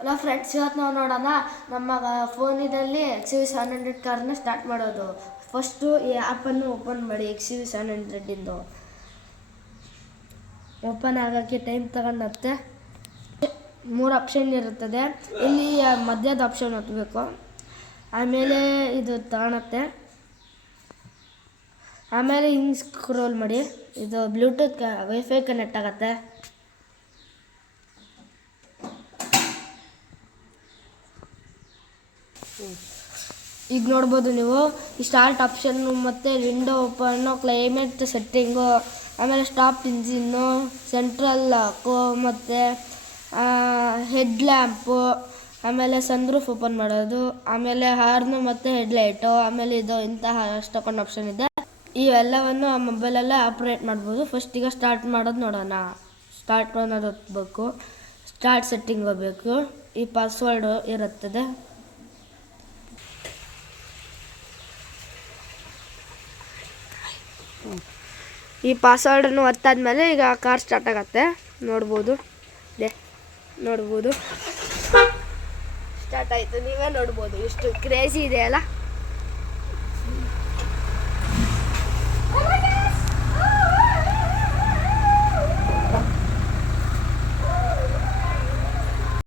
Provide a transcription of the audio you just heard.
Hello friends, ಇವತ್ತು ನಾವು ನೋಡೋಣ ನಮ್ಮ ಫೋನಿನಲ್ಲಿ XUV700 ಕಾರ್ನ ಸ್ಟಾರ್ಟ್ ಮಾಡೋದು. ಫಸ್ಟು ಈ ಆ್ಯಪನ್ನು ಓಪನ್ ಮಾಡಿ. XUV700 ಓಪನ್ ಆಗೋಕ್ಕೆ ಟೈಮ್ ತಗೊಂಡತ್ತೆ. 3 ಆಪ್ಷನ್ ಇರುತ್ತದೆ. ಇಲ್ಲಿ ಮಧ್ಯದ ಆಪ್ಷನ್ ಒತ್ತಬೇಕು. ಆಮೇಲೆ ಇದು ತಗೊಳತ್ತೆ. ಆಮೇಲೆ ಹಿಂಗೆ ಸ್ಕ್ರೋಲ್ ಮಾಡಿ. ಇದು ಬ್ಲೂಟೂತ್ ವೈಫೈ ಕನೆಕ್ಟ್ ಆಗುತ್ತೆ. ಈಗ ನೋಡ್ಬೋದು ನೀವು ಈ ಸ್ಟಾರ್ಟ್ ಆಪ್ಷನ್ನು ಮತ್ತು ವಿಂಡೋ ಓಪನ್ನು, ಕ್ಲೈಮೇಟ್ ಸೆಟ್ಟಿಂಗು, ಆಮೇಲೆ ಸ್ಟಾಪ್ ಇಂಜಿನ್ನು, ಸೆಂಟ್ರಲ್ ಲಾಕು ಮತ್ತು ಹೆಡ್ ಲ್ಯಾಂಪು, ಆಮೇಲೆ ಸನ್ರೂಫ್ ಓಪನ್ ಮಾಡೋದು, ಆಮೇಲೆ ಹಾರ್ನು ಮತ್ತು ಹೆಡ್ಲೈಟು, ಆಮೇಲೆ ಇದು ಇಂತಹ ಅಷ್ಟೊಂದು ಆಪ್ಷನ್ ಇದೆ. ಇವೆಲ್ಲವನ್ನು ಆ ಮೊಬೈಲಲ್ಲೇ ಆಪ್ರೇಟ್ ಮಾಡ್ಬೋದು. ಫಸ್ಟ್ ಈಗ ಸ್ಟಾರ್ಟ್ ಮಾಡೋದು ನೋಡೋಣ. ಸ್ಟಾರ್ಟ್ ಅನ್ನೋದು ಒತ್ತಬೇಕು. ಸ್ಟಾರ್ಟ್ ಸೆಟ್ಟಿಂಗ್ ಹೋಗಬೇಕು. ಈ ಪಾಸ್ವರ್ಡು ಇರುತ್ತದೆ. ಈ ಪಾಸ್ವರ್ಡನ್ನು ಒತ್ತಾದ್ಮೇಲೆ ಈಗ ಕಾರ್ ಸ್ಟಾರ್ಟ್ ಆಗುತ್ತೆ. ನೋಡ್ಬೋದು ಸ್ಟಾರ್ಟ್ ಆಯಿತು. ನೀವೇ ನೋಡ್ಬೋದು, ಎಷ್ಟು ಕ್ರೇಜಿ ಇದೆ ಅಲ್ಲ.